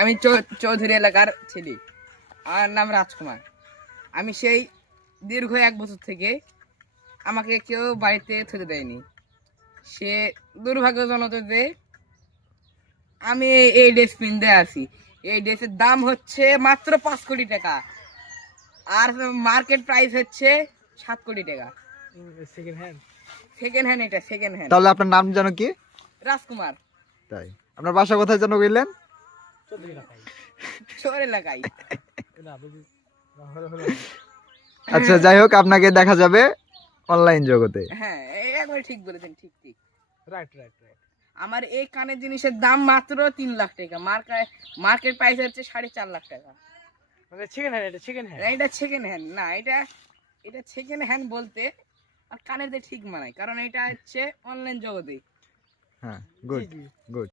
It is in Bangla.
আমি চৌধুরী এলাকার ছেলে, আমার নাম রাজকুমার। আমি সেই দীর্ঘ 1 বছর থেকে আমাকে কেউ বাড়িতে থুতে দেয়নি। সে দুর্ভাগ্যজনক যে আমি এই ড্রেস কিনতে আসি। এই ড্রেসের দাম হচ্ছে মাত্র 5 কোটি টাকা, আর মার্কেট প্রাইস হচ্ছে 7 কোটি টাকা। সেকেন্ড হ্যান্ড, এটা সেকেন্ড হ্যান্ড। তাহলে আপনার নাম জানো কি? রাজকুমার। তাই? আপনার বাসা কোথায় জানো কইলেন? শহর এলাকায়। আচ্ছা, যাই হোক, আপনাকে দেখা যাবে অনলাইন জগতে। হ্যাঁ, একবারে ঠিক বলেছেন, ঠিক ঠিক। রাইট। আমার এই কানের জিনিসের দাম মাত্র 3 লাখ টাকা, মার্কেট প্রাইস হচ্ছে 4.5 লাখ টাকা। মানে সেকেন্ড হ্যান্ড, এটা সেকেন্ড হ্যান্ড। এটা সেকেন্ড হ্যান্ড না, এটা সেকেন্ড হ্যান্ড বলতে আর কানের দিয়ে ঠিক মানায়, কারণ এটা হচ্ছে অনলাইন জগতে। হ্যাঁ, গুড।